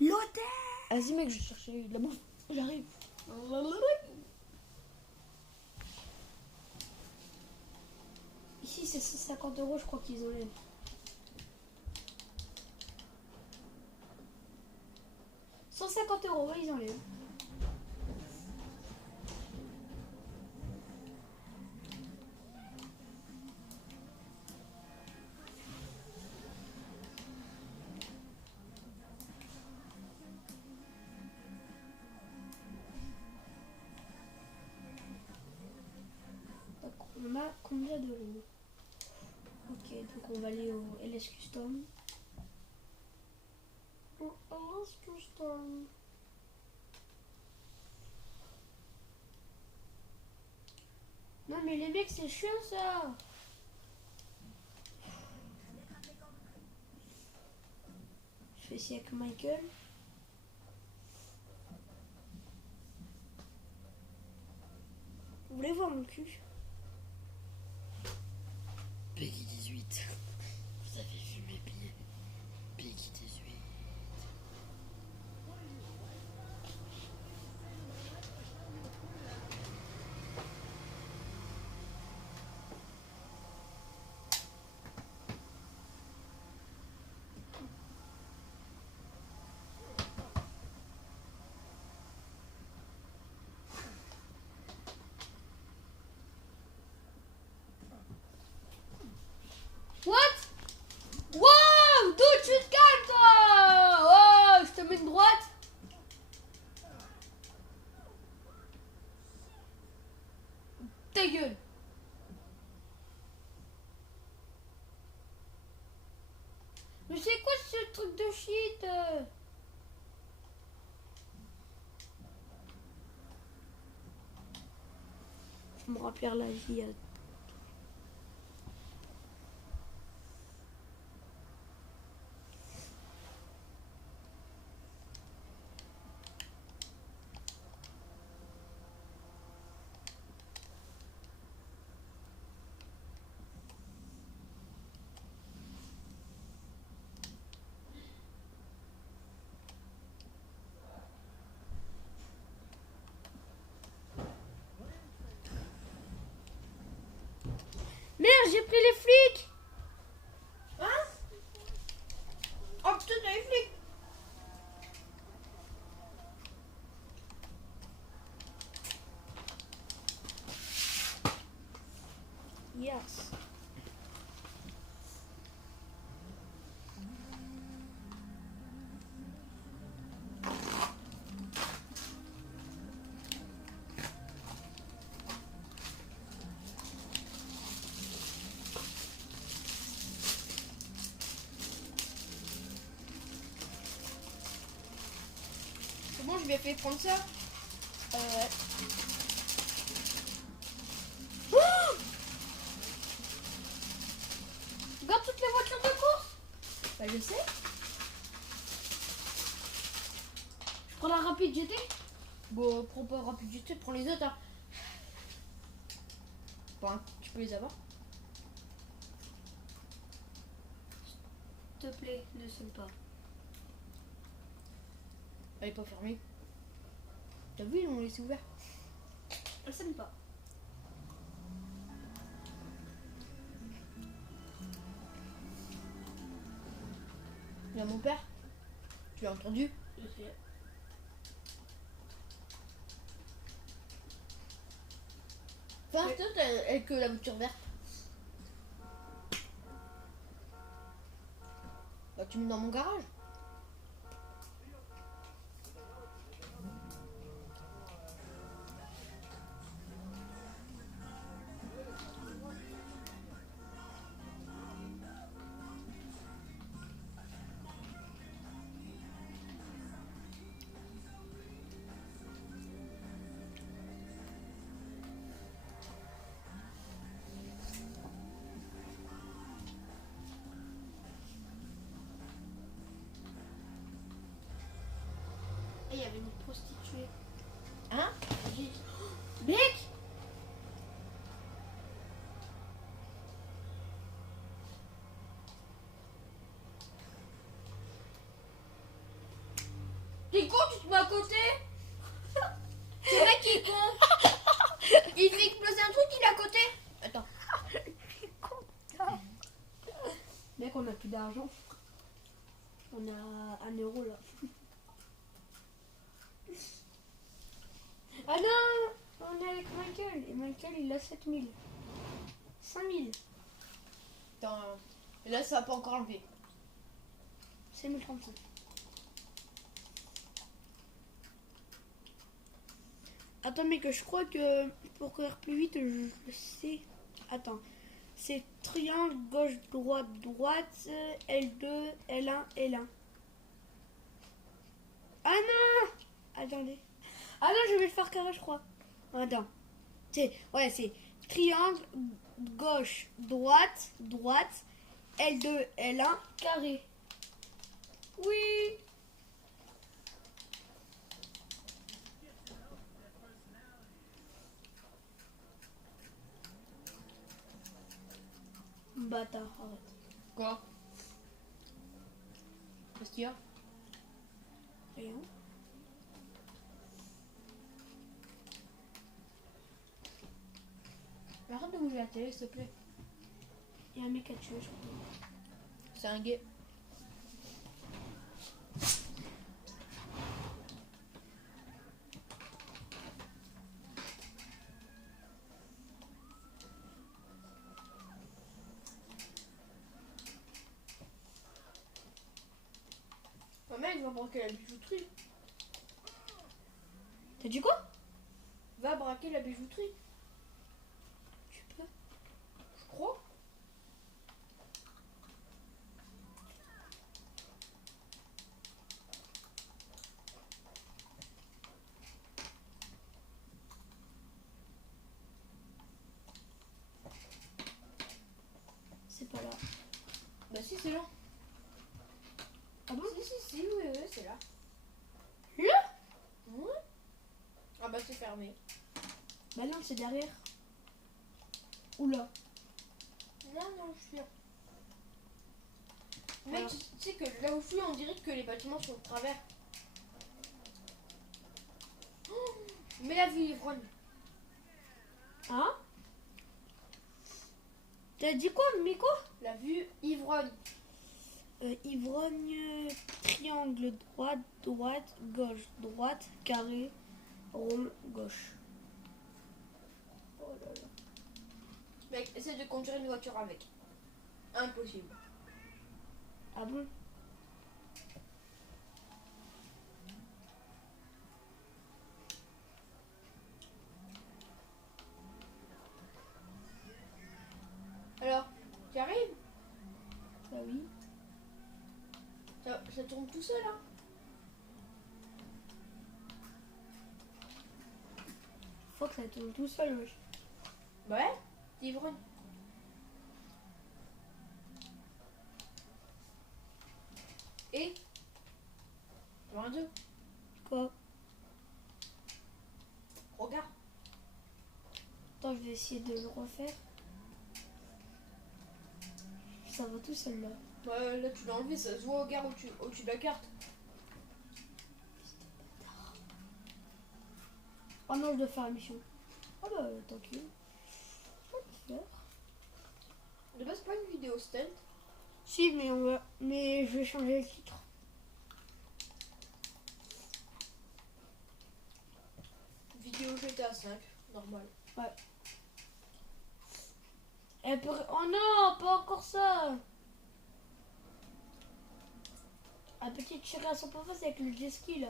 L'hôtel! Vas-y mec, je vais chercher de la bouffe. J'arrive. Ici, c'est 50 euros, je crois qu'ils enlèvent. « 150 euros, ouais, ils enlèvent. Donc, on a combien d'euros? Ok, donc on va aller au LS Custom. Au LS Custom. Non mais les mecs, c'est chiant ça. Je fais ici avec Michael. Vous voulez voir mon cul? Peggy 18. Vous avez vu mes billets. Peggy 18. What? Wow! Dude, tu te calmes toi! Oh, je te mets une droite. Ta gueule. Mais c'est quoi ce truc de shit? Je me rappelle la vie. Merde, j'ai pris les flics. Oh putain, t'as les flics. Yes. C'est bon, je lui ai fait prendre ça. Ouais. Regarde toutes les voitures de course. Bah, je sais. Je prends la rapide GT. Bon, prends pas rapide GT, prends les autres. Hein. Bon, tu peux les avoir. S'il te plaît, ne sonne pas. Elle est pas fermée. T'as vu, ils l'ont laissé ouvert. Ne sonne pas. Il y a mon père. Tu l'as entendu? Je sais. Enfin, c'est toi, elle que la voiture verte. Bah, tu mets dans mon garage. d'argent. On est à 1 euro là. Ah non, on est avec Michael. Et Michael il a 7000. 5000. Attends, là ça va pas encore enlevé. C'est 1035. Attends, mais que je crois que pour courir plus vite, je le sais. Attends. C'est triangle, gauche, droite, droite, L2, L1, L1. Ah non! Attendez. Ah non, je vais le faire carré, je crois. Attends. C'est triangle, gauche, droite, droite, L2, L1, carré. Oui! Bâtard, arrête. Quoi? Qu'est-ce qu'il y a? Rien. Arrête de bouger la télé s'il te plaît. Il y a un mec à tuer, je crois. C'est un gay. Maman, il va braquer la bijouterie. T'as dit quoi? Va braquer la bijouterie. Tu peux. Je crois. C'est pas là. Bah si, c'est là. Ah bon? Si, oui, c'est là. Là? Ouais. Ah bah c'est fermé. Bah non, c'est derrière. Oula. Non, je suis là. Mec, Alors. tu sais que là où je suis, on dirait que les bâtiments sont de travers. Oh, mais la vue ivrogne. Hein? T'as dit quoi, Miko? La vue ivrogne. Ivrogne, triangle, droite, droite, gauche, droite, carré, rond, gauche. Oh là là. Mec, essaie de conduire une voiture avec. Impossible. Ah bon? Alors, tu arrives? Bah oui. Ça tourne tout seul, hein? Faut que ça tourne tout seul, wesh. Bah ouais, t'es ivrogne. Et 22. Quoi? Regarde. Attends, je vais essayer de le refaire. Ça va tout seul là. Ouais, là tu l'as enlevé, ça se voit, regarde au-dessus de la carte. Oh non, je dois faire la mission. Ah bah tranquille. Je vais le faire. De base, c'est pas une vidéo stunt. Si, mais on va. Mais je vais changer le titre. Vidéo GTA 5, normal. Elle peut... Oh non, pas encore ça. Un petit tirer à son papa, c'est avec le jet ski là.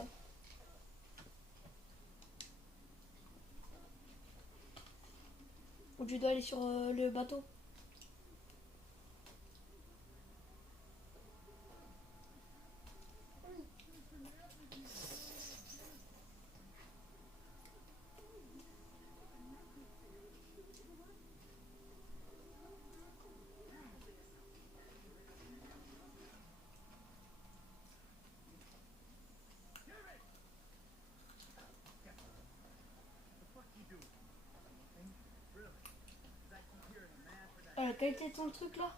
Ou tu dois aller sur le bateau. La qualité de ton truc là.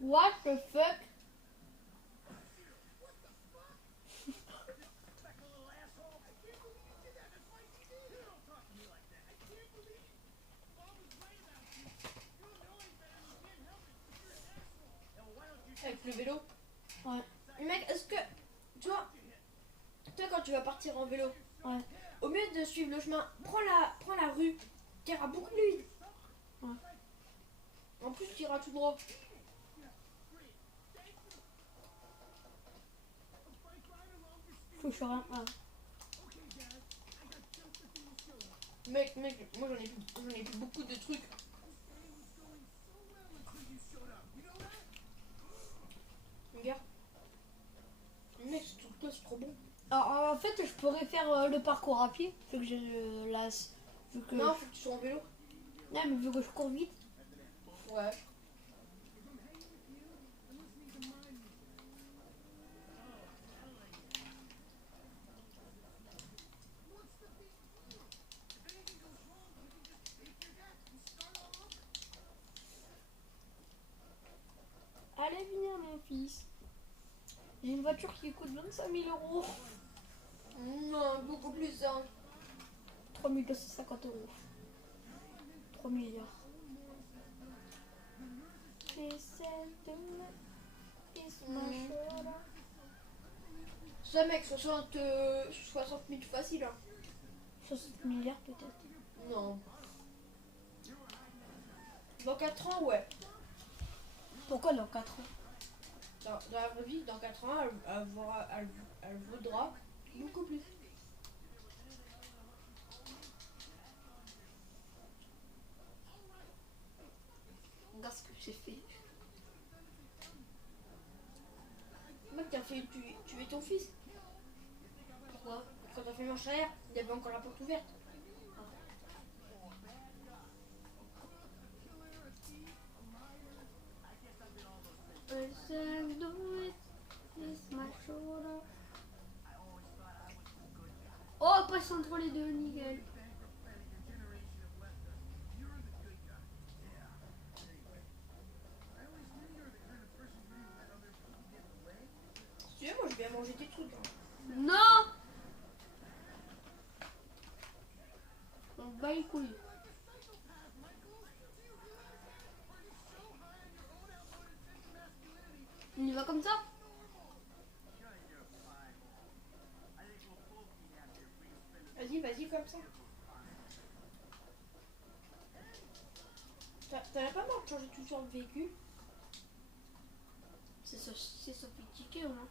What the fuck? Avec le vélo. Ouais. Mais mec, est-ce que. Tu vois, toi quand tu vas partir en vélo, Ouais. au mieux de suivre le chemin, prends la rue. Tu iras beaucoup plus vite. Ouais. En plus, tu iras tout droit. Faut que je rien. Ah. Mec, moi j'en ai plus beaucoup de trucs. Regarde. Mec, ce truc-là, c'est trop bon. Alors, en fait, je pourrais faire le parcours à pied, vu que j'ai vu que Non, faut que tu sois en vélo. non, mais vu que je cours vite. Ouais. Allez, viens, mon fils. J'ai une voiture qui coûte 25 000 euros. Non, beaucoup plus, hein. 3 250 euros. 3 milliards. Ça, mec, 60 000 facile, hein. 60 milliards peut-être. Non. Dans 4 ans, ouais. Pourquoi dans 4 ans? Dans la vraie vie, dans 4 ans, elle vaudra beaucoup plus. Regarde ce que j'ai fait. Mec, t'as fait tuer ton fils. Pourquoi? Quand t'as fait marche arrière, il y avait encore la porte ouverte. Oh, passe entre les deux, nickel. Si tu veux, moi je vais manger tes trucs. Hein. Non! On bat les couilles. On y va comme ça? Vas-y, comme ça. T'en as pas marre de changer tout sur le véhicule? C'est sophistiqué, hein.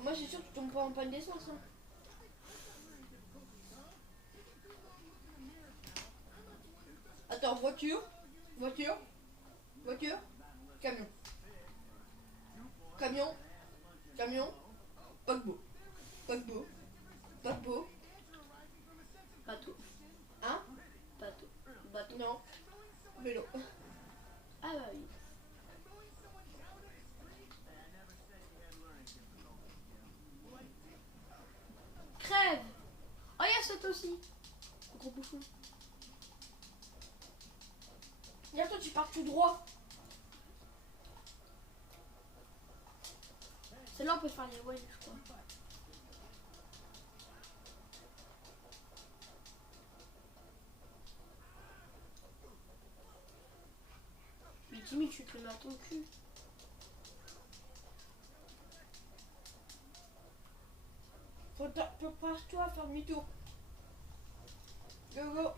Moi, c'est sûr que tu tombes pas en panne d'essence. Hein. Attends, voiture, camion. Camion, paquebot. Bateau. Hein? Bateau. Non. Vélo. Ah bah oui. Crève. Oh, il y a cette aussi. Gros bouchon. Regarde, toi, tu pars tout droit. Celle-là, on peut faire les whales, je crois. Mais Jimmy, tu te le mets à ton cul. Prépare-toi à faire demi-tour. Go.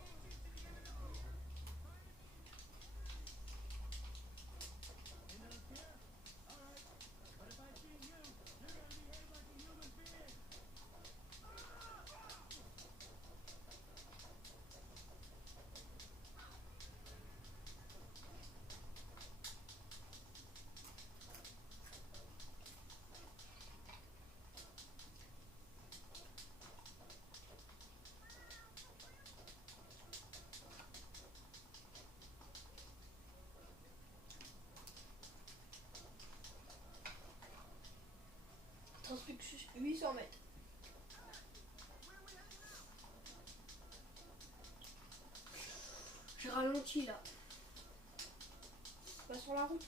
Ça se fait que 800 mètres. J'ai ralenti là. Pas sur la route.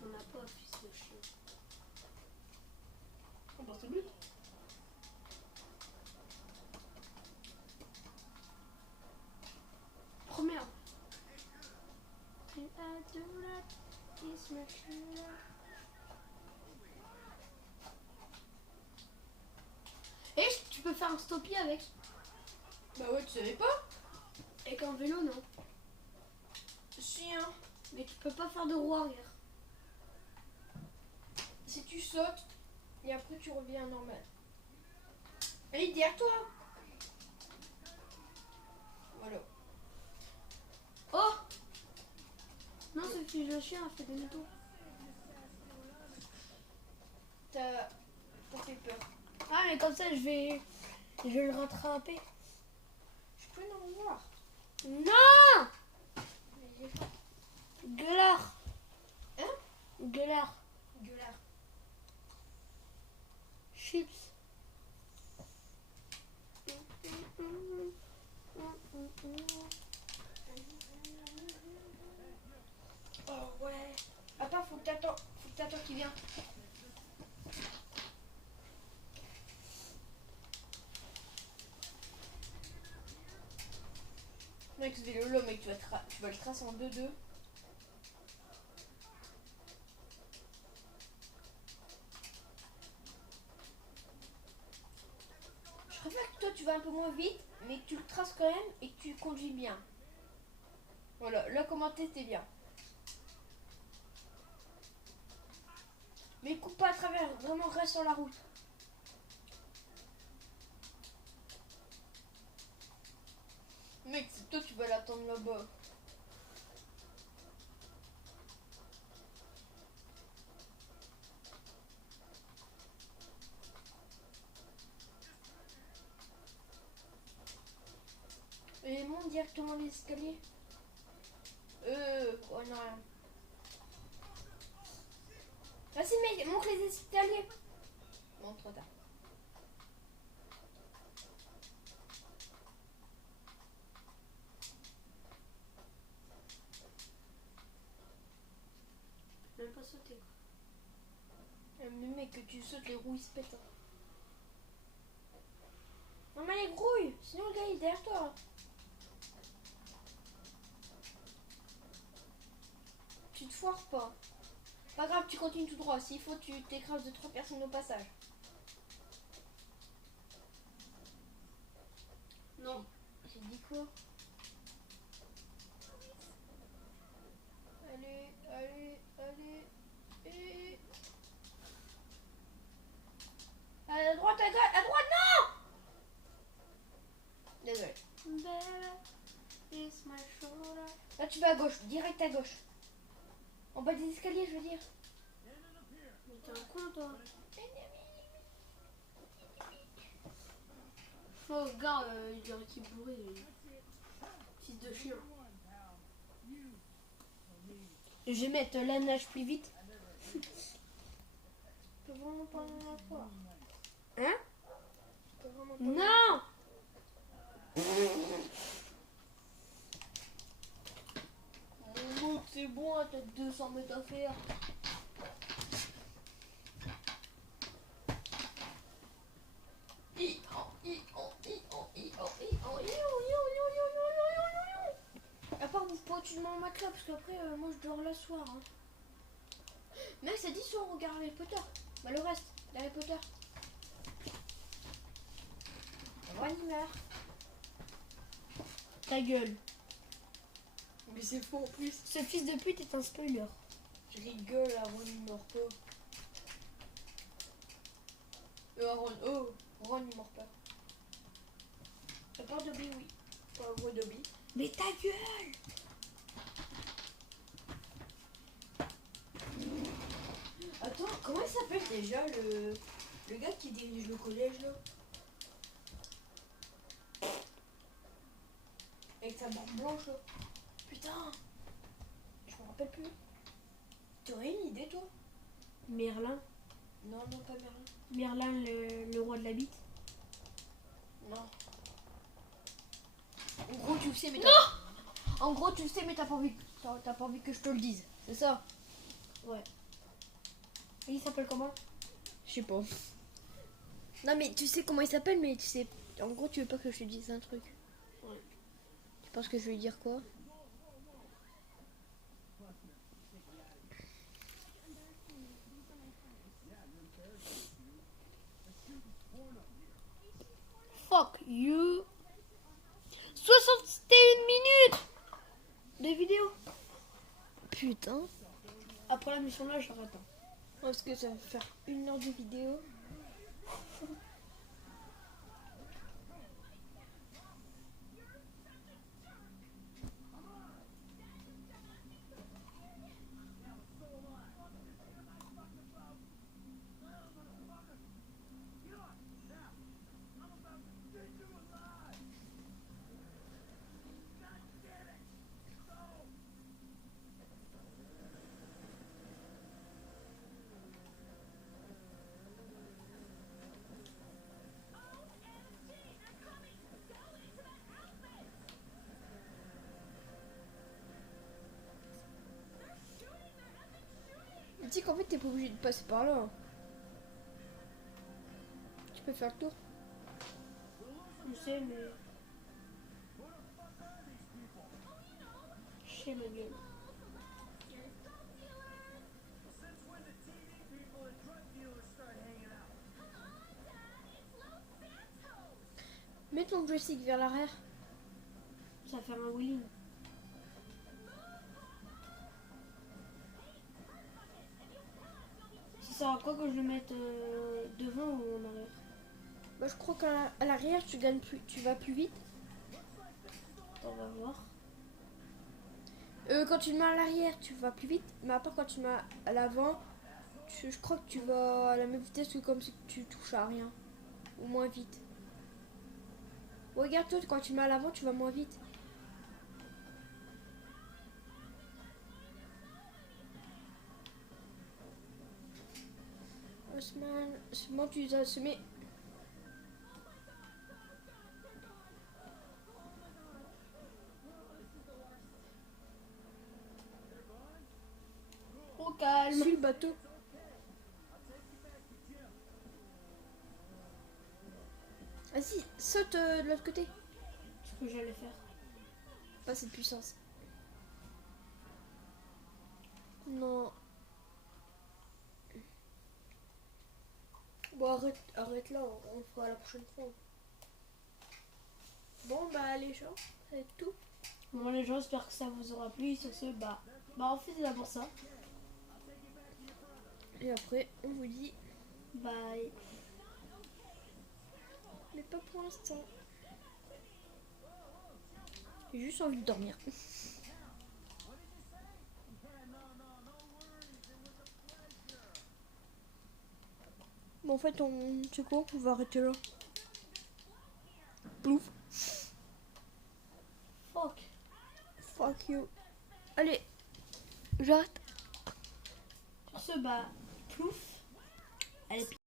T'en as pas, fils de chien. On pense au but. Première. Et tu peux faire un stoppie avec. Bah ouais, tu savais pas? Avec un vélo, non. Si, hein. Mais tu peux pas faire de roue arrière. Si tu sautes, et après tu reviens normal. Allez, derrière toi. Voilà. Oh non, ce fils de chien a fait demi-tour. T'as fait peur. Ah, mais comme ça, je vais le rattraper. Je peux en voir. Non Gueulard. Hein? Gueulard. Gueulard. Chips. Oh ouais. Attends, faut que t'attends qu'il vient. Mec, ce vélo là, mec, tu vas le tracer en 2-2. Je préfère que toi tu vas un peu moins vite, mais que tu le traces quand même et que tu conduis bien. Voilà, là comment t'es bien. Mais coupe pas à travers, vraiment reste sur la route. Mec, c'est toi tu vas l'attendre là-bas. Et monte directement les escaliers. Oh non, rien. Vas-y mec, monte les escaliers. Bon, trop tard. Même pas sauter. Mais mec, que tu sautes, les roues ils se pètent. Hein. Non mais les grouilles, sinon le gars il est derrière toi. Tu te foires pas. Pas grave, tu continues tout droit. S'il faut, tu t'écrases de 3 personnes au passage. Non. J'ai dit quoi? Allez, allez, allez. Et... à droite, à droite, non! Désolé. Là, tu vas à gauche, direct à gauche. En bas des escaliers, je veux dire. Mais t'es un con, toi. Oh, regarde, il dirait qu'il est bourré. Fils de chien. Je vais mettre la nage plus vite. Je peux vraiment pas en avoir. Hein? Je peux vraiment pas Non! Mon mec, c'est bon, t'as 200 mètres à faire. À part vous pouvez au-dessus de mon matelas parce qu'après moi je dors le soir. Hein. Mec, ça dit soit on regarde Harry Potter. Bah le reste, Harry Potter. Ron il meurt. Ta gueule. Mais c'est faux en plus. Ce fils de pute est un spoiler. Je rigole, Ron il meurt pas. Ron il meurt pas. À part Dobby, oui. Pauvre Dobby. Mais ta gueule! Attends, comment il s'appelle déjà le gars qui dirige le collège là? Avec sa barbe blanche là. Putain! Je me rappelle plus. T'aurais une idée toi? Merlin. Non, non, pas Merlin. Merlin, le roi de la bite. Non. En gros, tu le sais, mais t'as... En gros, tu le sais, mais t'as pas envie que je te le dise. C'est ça? Ouais. Il s'appelle comment? Je sais pas. Non mais tu sais comment il s'appelle, mais tu sais... En gros, tu veux pas que je te dise un truc. Ouais. Tu penses que je vais lui dire quoi? Fuck you. 61 minutes de vidéo. Putain. Après la mission là, j'arrête. Parce que ça va faire 1 heure de vidéo. Dis qu'en fait t'es pas obligé de passer par là. Tu peux faire le tour. Je sais, mais. Je sais, ma gueule. Mets ton joystick vers l'arrière. Ça va faire un wheeling. Ça sert à quoi que je le mette devant ou en arrière? Bah, je crois qu'à l'arrière tu gagnes plus, tu vas plus vite. On va voir. Quand tu le mets à l'arrière tu vas plus vite, mais après quand tu le mets à l'avant, je crois que tu vas à la même vitesse que comme si tu touches à rien. Ou moins vite. Regarde toi, quand tu le mets à l'avant tu vas moins vite. Osman, tu dois se mettre. Au calme. Suis le bateau. Vas-y, saute de l'autre côté. Ce que j'allais faire. Pas cette puissance. Non. Bon, arrête là, on le fera la prochaine fois. Bon, bah les gens, ça va être tout. Bon les gens, j'espère que ça vous aura plu. Sur ce, bah on fait d'abord ça. Et après, on vous dit, Bye. mais pas pour l'instant. J'ai juste envie de dormir. Bon, en fait, tu sais quoi, on va arrêter là. Plouf. Fuck. Fuck you. Allez, j'arrête. Sur ce, bah plouf. Allez.